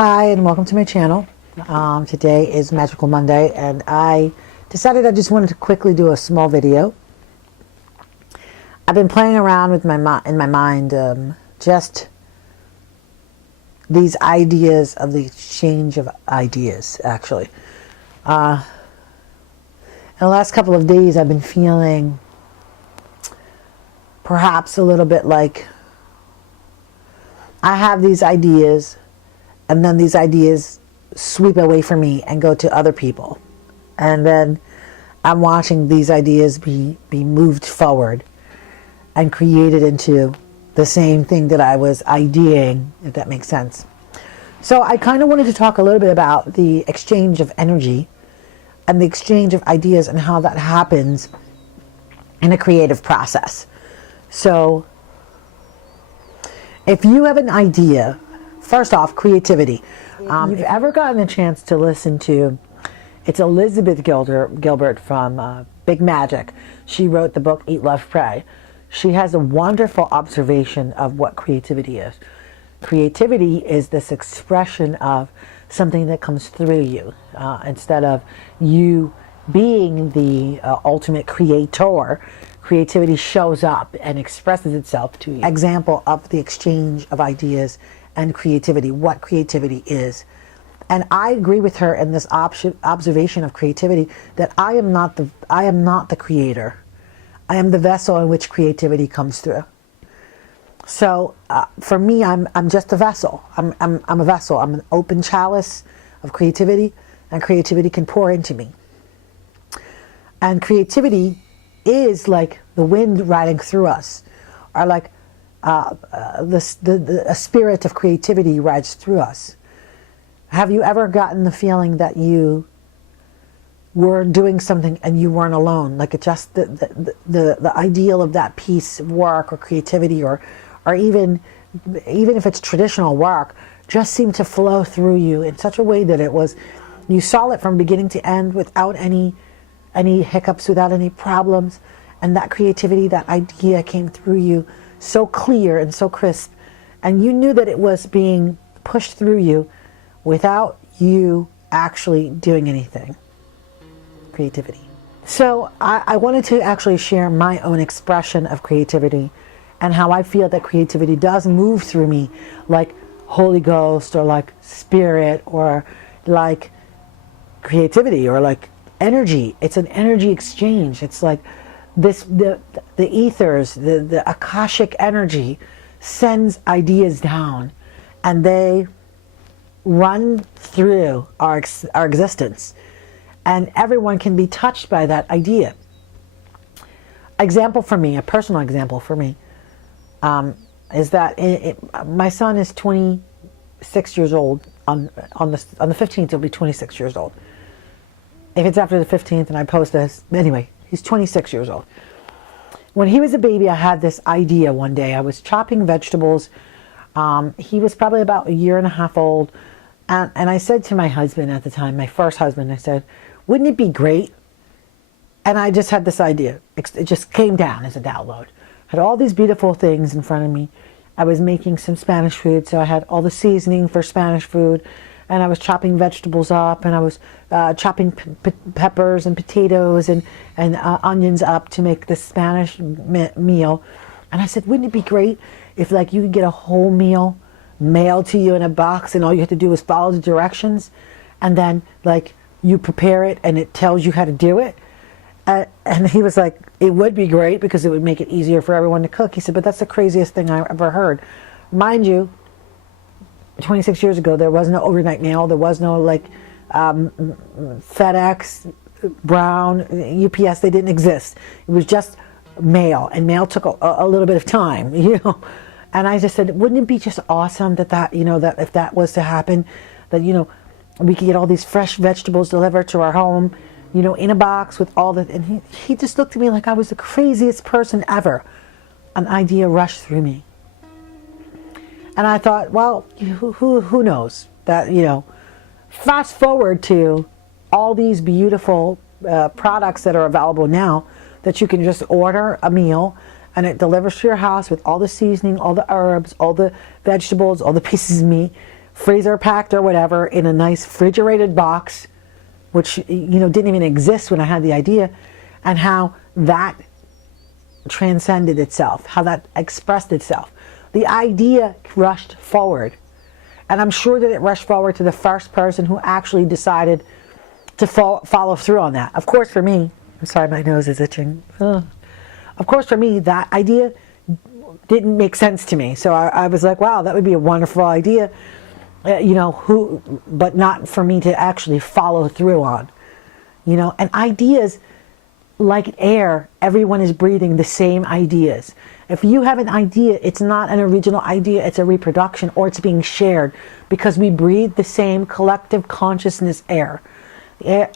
Hi and welcome to my channel. Today is Magical Monday and I decided I just wanted to quickly do a small video. I've been playing around with in my mind just these ideas of the exchange of ideas actually. In the last couple of days I've been feeling perhaps a little bit like I have these ideas and then these ideas sweep away from me and go to other people. And then I'm watching these ideas be moved forward and created into the same thing that I was ideating, if that makes sense. So I kind of wanted to talk a little bit about the exchange of energy and the exchange of ideas and how that happens in a creative process. So if you have an idea, first off, creativity. If you've ever gotten a chance to listen to, it's Elizabeth Gilbert from Big Magic. She wrote the book Eat, Love, Pray. She has a wonderful observation of what creativity is. Creativity is this expression of something that comes through you. Instead of you being the ultimate creator, creativity shows up and expresses itself to you. Example of the exchange of ideas and creativity, what creativity is. And I agree with her in this observation of creativity that I am not the creator. I am the vessel in which creativity comes through. So for me, I'm just a vessel. I'm a vessel. I'm an open chalice of creativity, and creativity can pour into me. And creativity is like the wind riding through us, or like a spirit of creativity rides through us. Have you ever gotten the feeling that you were doing something and you weren't alone? Like it just the ideal of that piece of work or creativity or even if it's traditional work just seemed to flow through you in such a way that it was, you saw it from beginning to end without any hiccups, without any problems, and that creativity, that idea came through you so clear and so crisp, and you knew that it was being pushed through you without you actually doing anything. Creativity. So I wanted to actually share my own expression of creativity and how I feel that creativity does move through me like Holy Ghost or like spirit or like creativity or like energy. It's an energy exchange. It's like this, the ethers, the Akashic energy sends ideas down and they run through our existence, and everyone can be touched by that idea. Example for me, a personal example for me, is that my son is 26 years old. On the 15th, he'll be 26 years old. If it's after the 15th and I post this, anyway, he's 26 years old. When he was a baby, I had this idea one day. I was chopping vegetables. He was probably about a year and a half old. And I said to my husband at the time, my first husband, I said, wouldn't it be great? And I just had this idea. It just came down as a download. I had all these beautiful things in front of me. I was making some Spanish food, so I had all the seasoning for Spanish food. And I was chopping vegetables up, and I was chopping peppers and potatoes and onions up to make the Spanish meal. And I said, wouldn't it be great if like you could get a whole meal mailed to you in a box, and all you have to do is follow the directions, and then like you prepare it and it tells you how to do it? And he was like, it would be great because it would make it easier for everyone to cook. He said, but that's the craziest thing I ever heard. Mind you, 26 years ago, there was no overnight mail. There was no like FedEx, Brown, UPS. They didn't exist. It was just mail, and mail took a little bit of time, you know. And I just said, wouldn't it be just awesome that you know, that if that was to happen, that, you know, we could get all these fresh vegetables delivered to our home, you know, in a box with all the, and he just looked at me like I was the craziest person ever. An idea rushed through me. And I thought, well, who knows? That, you know, fast forward to all these beautiful products that are available now that you can just order a meal and it delivers to your house with all the seasoning, all the herbs, all the vegetables, all the pieces of meat freezer packed or whatever in a nice refrigerated box, which, didn't even exist when I had the idea, and how that transcended itself, how that expressed itself. The idea rushed forward. And I'm sure that it rushed forward to the first person who actually decided to follow through on that. Of course, for me, I'm sorry, my nose is itching. Ugh. Of course, for me, that idea didn't make sense to me. So I was like, wow, that would be a wonderful idea, but not for me to actually follow through on. And ideas, like air, everyone is breathing the same ideas. If you have an idea, it's not an original idea, it's a reproduction, or it's being shared, because we breathe the same collective consciousness air.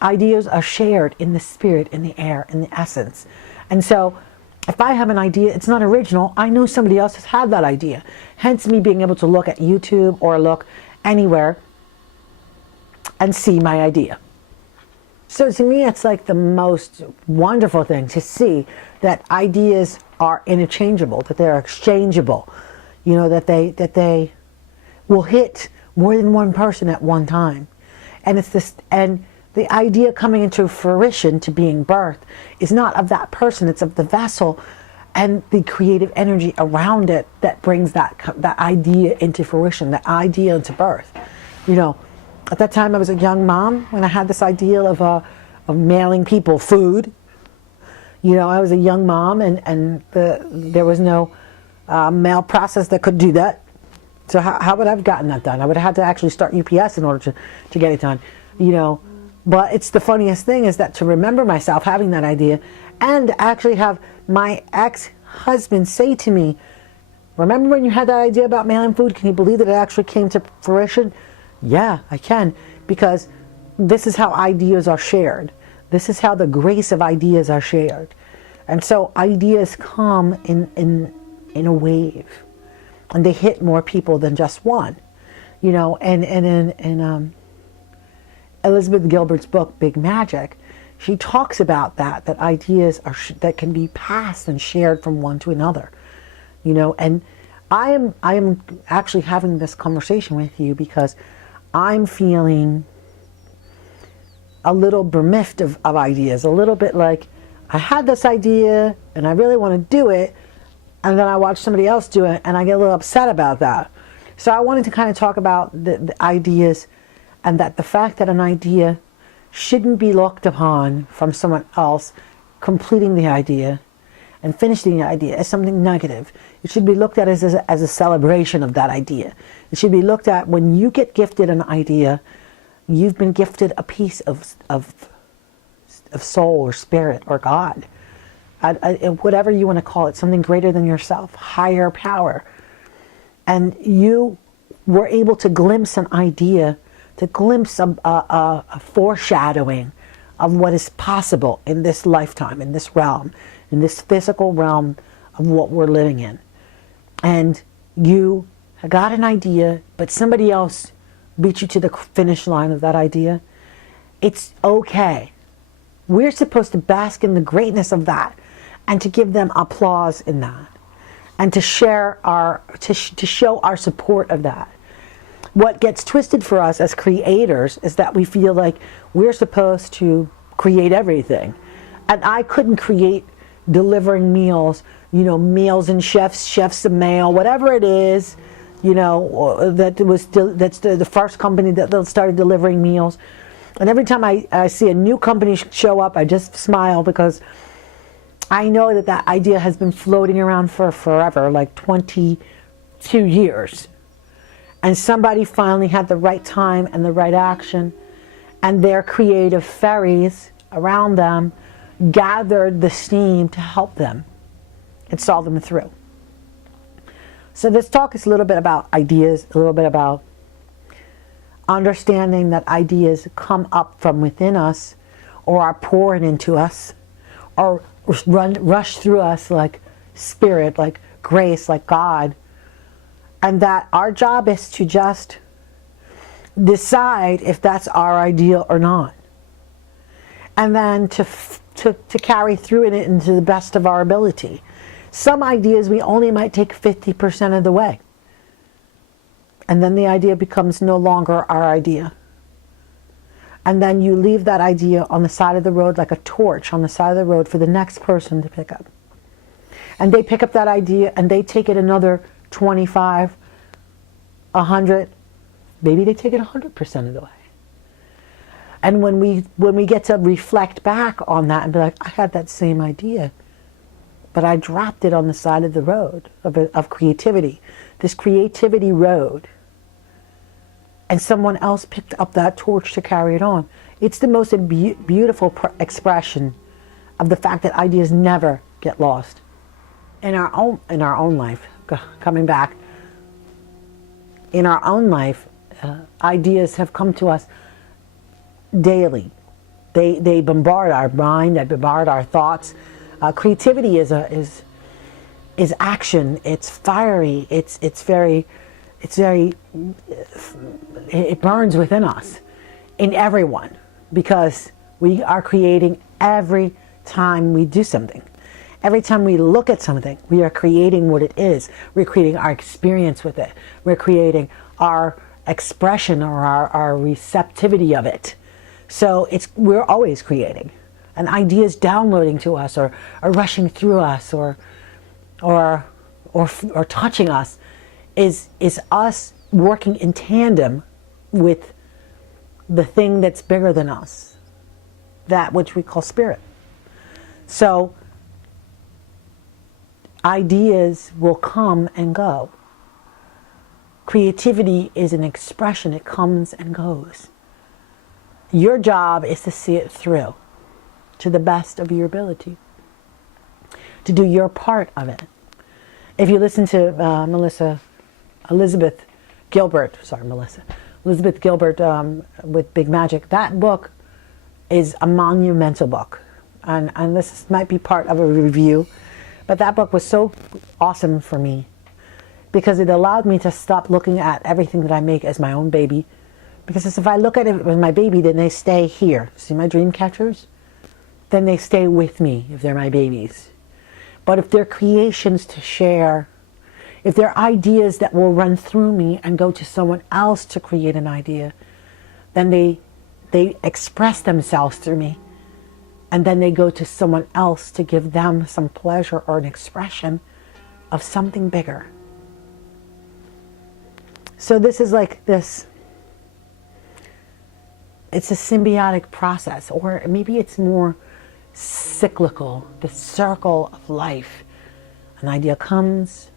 Ideas are shared in the spirit, in the air, in the essence. And so, if I have an idea, it's not original, I know somebody else has had that idea. Hence me being able to look at YouTube or look anywhere and see my idea. So to me, it's like the most wonderful thing to see that ideas are interchangeable, that they're exchangeable, that they will hit more than one person at one time. And it's this, and the idea coming into fruition, to being birthed, is not of that person, it's of the vessel and the creative energy around it that brings that idea into fruition, that idea into birth. At that time I was a young mom when I had this ideal of mailing people food. I was a young mom, and there was no mail process that could do that. So how would I have gotten that done? I would have had to actually start UPS in order to get it done. But it's the funniest thing is that to remember myself having that idea, and actually have my ex-husband say to me, remember when you had that idea about mailing food? Can you believe that it actually came to fruition? Yeah, I can, because this is how ideas are shared. This is how the grace of ideas are shared. And so ideas come in a wave, and they hit more people than just one. And in Elizabeth Gilbert's book, Big Magic, she talks about that ideas are that can be passed and shared from one to another. And I am actually having this conversation with you because I'm feeling a little bereft of ideas, a little bit like I had this idea and I really want to do it, and then I watch somebody else do it and I get a little upset about that. So I wanted to kind of talk about the ideas, and that the fact that an idea shouldn't be looked upon from someone else completing the idea and finishing the idea as something negative. It should be looked at as a celebration of that idea. It should be looked at, when you get gifted an idea, you've been gifted a piece of soul or spirit or God. Whatever you want to call it, something greater than yourself, higher power. And you were able to glimpse an idea, to glimpse a foreshadowing of what is possible in this lifetime, in this realm, in this physical realm of what we're living in. And you got an idea, but somebody else beat you to the finish line of that idea. It's okay. We're supposed to bask in the greatness of that, and to give them applause in that, and to share to show our support of that. What gets twisted for us as creators is that we feel like we're supposed to create everything. And I couldn't create delivering meals, meals and chefs of mail, whatever it is, that's the first company that started delivering meals. And every time I see a new company show up, I just smile, because I know that idea has been floating around for forever, like 22 years. And somebody finally had the right time and the right action, and their creative fairies around them gathered the steam to help them and saw them through. So this talk is a little bit about ideas, a little bit about understanding that ideas come up from within us, or are poured into us, or rush through us like spirit, like grace, like God. And that our job is to just decide if that's our ideal or not. And then to carry through in it into the best of our ability. Some ideas we only might take 50% of the way. And then the idea becomes no longer our idea. And then you leave that idea on the side of the road like a torch on the side of the road for the next person to pick up. And they pick up that idea and they take it another 25, 100, maybe they take it 100% of the way. And when we get to reflect back on that and be like, I had that same idea, but I dropped it on the side of the road of creativity, this creativity road, and someone else picked up that torch to carry it on. It's the most beautiful expression of the fact that ideas never get lost. In our own life, coming back, in our own life, ideas have come to us daily. They bombard our mind, they bombard our thoughts. Creativity is action. It's fiery. It burns within us, in everyone, because we are creating every time we do something. Every time we look at something, we are creating what it is. We're creating our experience with it. We're creating our expression or our receptivity of it. So we're always creating. And ideas downloading to us or rushing through us or touching us is us working in tandem with the thing that's bigger than us, that which we call spirit. So ideas will come and go. Creativity is an expression. It comes and goes. Your job is to see it through to the best of your ability, to do your part of it. If you listen to Elizabeth Gilbert with Big Magic, that book is a monumental book. And this might be part of a review, but that book was so awesome for me because it allowed me to stop looking at everything that I make as my own baby. Because if I look at it as my baby, then they stay here. See my dream catchers? Then they stay with me if they're my babies. But if they're creations to share, if they're ideas that will run through me and go to someone else to create an idea, then they express themselves through me. And then they go to someone else to give them some pleasure or an expression of something bigger. So this is like this, it's a symbiotic process, or maybe it's more cyclical, the circle of life. An idea comes,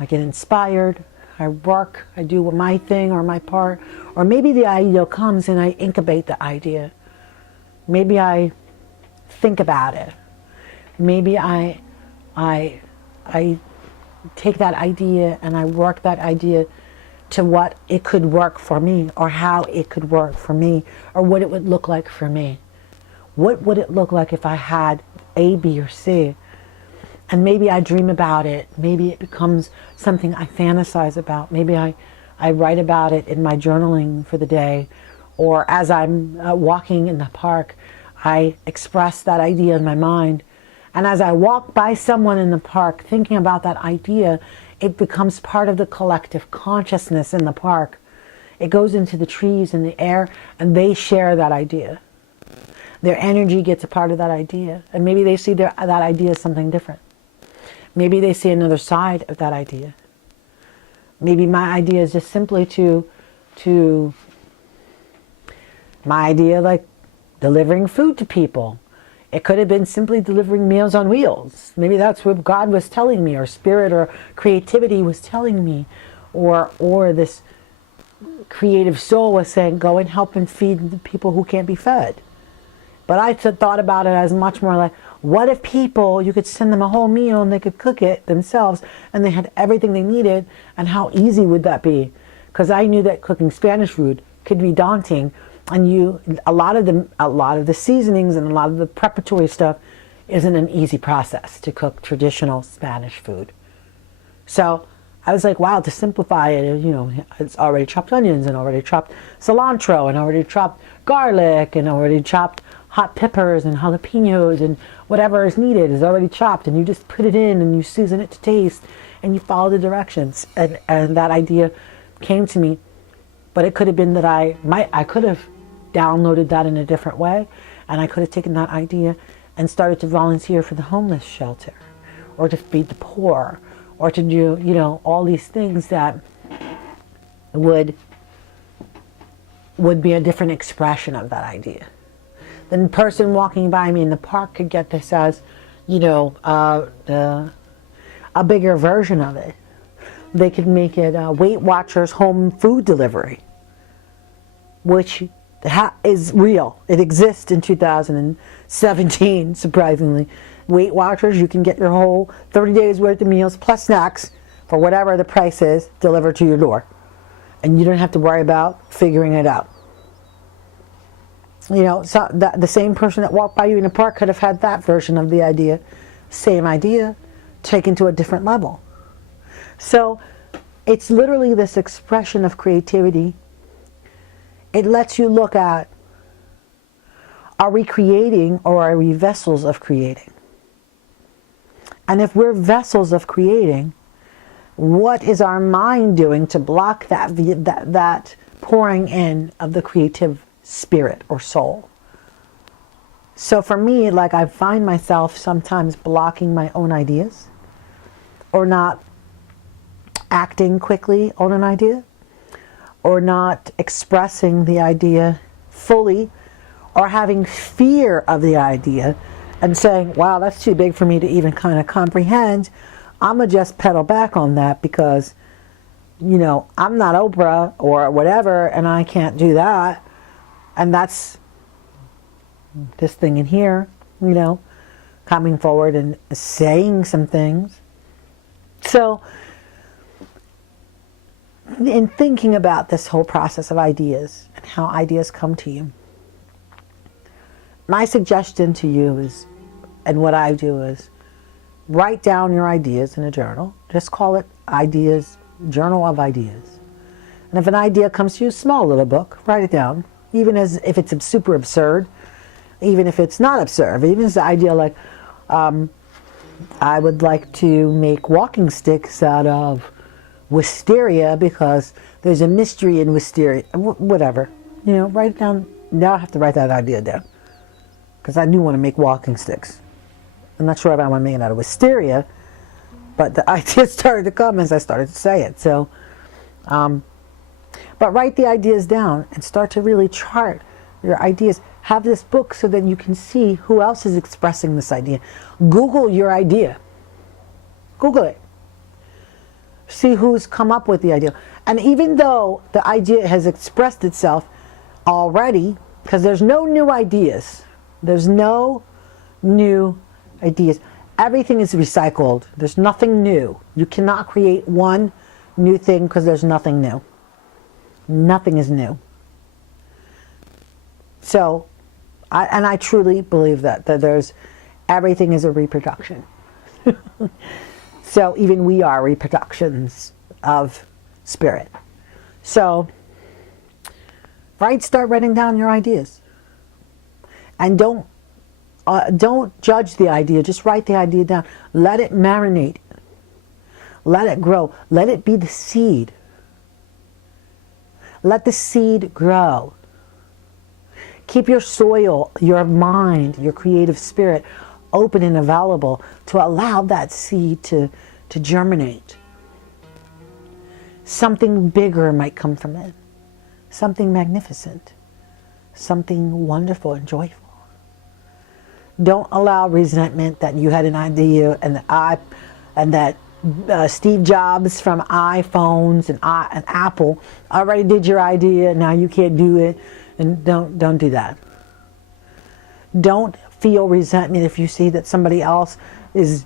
I get inspired, I work, I do my thing or my part, or maybe the idea comes and I incubate the idea. Maybe I think about it. Maybe I take that idea and I work that idea to what it could work for me, or how it could work for me, or what it would look like for me. What would it look like if I had A, B, or C? And maybe I dream about it. Maybe it becomes something I fantasize about. Maybe I write about it in my journaling for the day. Or as I'm walking in the park, I express that idea in my mind. And as I walk by someone in the park thinking about that idea, it becomes part of the collective consciousness in the park. It goes into the trees and the air, and they share that idea. Their energy gets a part of that idea. And maybe they see that idea as something different. Maybe they see another side of that idea. Maybe my idea is just simply my idea like delivering food to people. It could have been simply delivering Meals on Wheels. Maybe that's what God was telling me, or spirit or creativity was telling me, or this creative soul was saying, go and help and feed the people who can't be fed. But I thought about it as much more like, what if people, you could send them a whole meal and they could cook it themselves and they had everything they needed, and how easy would that be? Because I knew that cooking Spanish food could be daunting, and a lot of the seasonings and a lot of the preparatory stuff isn't an easy process to cook traditional Spanish food. So I was like, wow, to simplify it, it's already chopped onions and already chopped cilantro and already chopped garlic and already chopped hot peppers and jalapenos, and whatever is needed is already chopped, and you just put it in and you season it to taste and you follow the directions, and that idea came to me, but it could have been that I could have downloaded that in a different way, and I could have taken that idea and started to volunteer for the homeless shelter, or to feed the poor, or to do, all these things that would be a different expression of that idea. The person walking by me in the park could get this as, a bigger version of it. They could make it Weight Watchers home food delivery, which is real. It exists in 2017, surprisingly. Weight Watchers, you can get your whole 30 days worth of meals plus snacks for whatever the price is delivered to your door. And you don't have to worry about figuring it out. So the same person that walked by you in the park could have had that version of the idea, same idea, taken to a different level. So it's literally this expression of creativity. It lets you look at, are we creating or are we vessels of creating? And if we're vessels of creating, what is our mind doing to block that pouring in of the creative spirit or soul? So for me, I find myself sometimes blocking my own ideas, or not acting quickly on an idea, or not expressing the idea fully, or having fear of the idea and saying, wow, that's too big for me to even kind of comprehend. I'm going to just pedal back on that because, I'm not Oprah or whatever, and I can't do that. And that's this thing in here, coming forward and saying some things. So, in thinking about this whole process of ideas and how ideas come to you, my suggestion to you is, and what I do is, write down your ideas in a journal. Just call it Ideas, Journal of Ideas. And if an idea comes to you, small little book, write it down. Even as if it's super absurd, even if it's not absurd, even as the idea like, I would like to make walking sticks out of wisteria because there's a mystery in wisteria, whatever. Write it down. Now I have to write that idea down because I do want to make walking sticks. I'm not sure if I want to make it out of wisteria, but the idea started to come as I started to say it. So, but write the ideas down and start to really chart your ideas. Have this book so that you can see who else is expressing this idea. Google your idea. Google it. See who's come up with the idea. And even though the idea has expressed itself already, because there's no new ideas. There's no new ideas. Everything is recycled. There's nothing new. You cannot create one new thing because there's nothing new. Nothing is new. So, I truly believe that everything is a reproduction. So even we are reproductions of spirit. So, start writing down your ideas. And don't judge the idea. Just write the idea down. Let it marinate. Let it grow. Let it be the seed. Let the seed grow. Keep your soil, your mind, your creative spirit open and available to allow that seed to germinate. Something bigger might come from it. Something magnificent. Something wonderful and joyful. Don't allow resentment that you had an idea and that Steve Jobs from iPhones and Apple already did your idea. Now you can't do it, and don't do that. Don't feel resentment if you see that somebody else is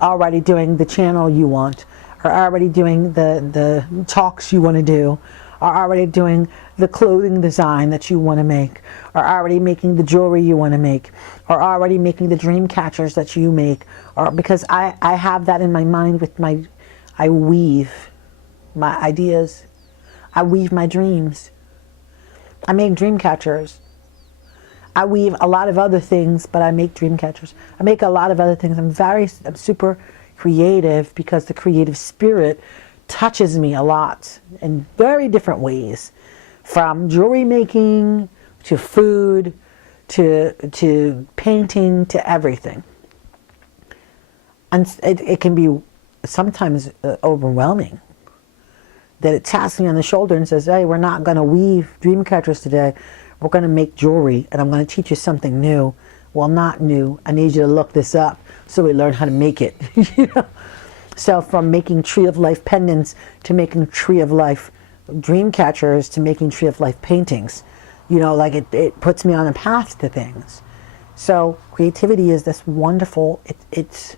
already doing the channel you want, or already doing the talks you want to do, or already doing the clothing design that you want to make, or already making the jewelry you want to make, or already making the dream catchers that you make, or because I have that in my mind with I weave my ideas, I weave my dreams, I make dream catchers, I weave a lot of other things, but I make dream catchers, I make a lot of other things. I'm super creative because the creative spirit touches me a lot in very different ways, from jewelry making to food to painting to everything. And it can be sometimes overwhelming, that it taps me on the shoulder and says, hey, we're not going to weave dream catchers today. We're going to make jewelry, and I'm going to teach you something new. Well, not new. I need you to look this up so we learn how to make it. You know? So from making Tree of Life pendants to making Tree of Life dream catchers to making Tree of Life paintings, you know, like it puts me on a path to things. So creativity is this wonderful, it's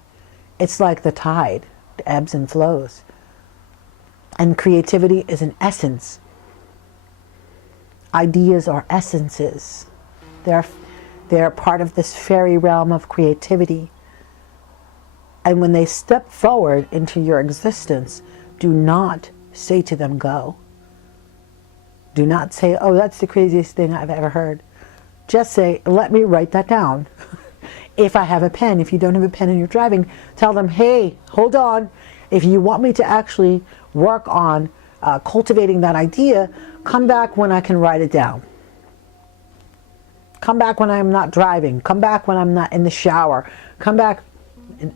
like the tide, it ebbs and flows. And creativity is an essence. Ideas are essences. They're part of this fairy realm of creativity. And when they step forward into your existence, do not say to them, go. Do not say, oh, that's the craziest thing I've ever heard. Just say, let me write that down. If I have a pen, if you don't have a pen and you're driving, tell them, hey, hold on. If you want me to actually work on cultivating that idea, come back when I can write it down. Come back when I'm not driving. Come back when I'm not in the shower. Come back,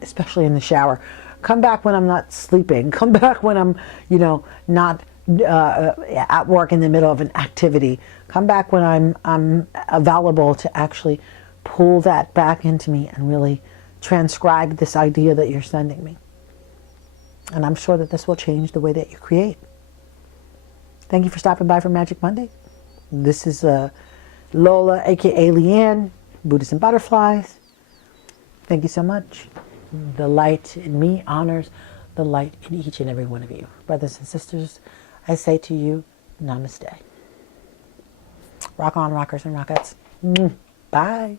especially in the shower. Come back when I'm not sleeping. Come back when I'm, you know, not at work in the middle of an activity. Come back when I'm available to actually pull that back into me and really transcribe this idea that you're sending me. And I'm sure that this will change the way that you create. Thank you for stopping by for Magic Monday. This is Lola, aka Leanne, Buddhist and Butterflies. Thank you so much. The light in me honors the light in each and every one of you. Brothers and sisters, I say to you, namaste. Rock on, rockers and rockettes. Bye.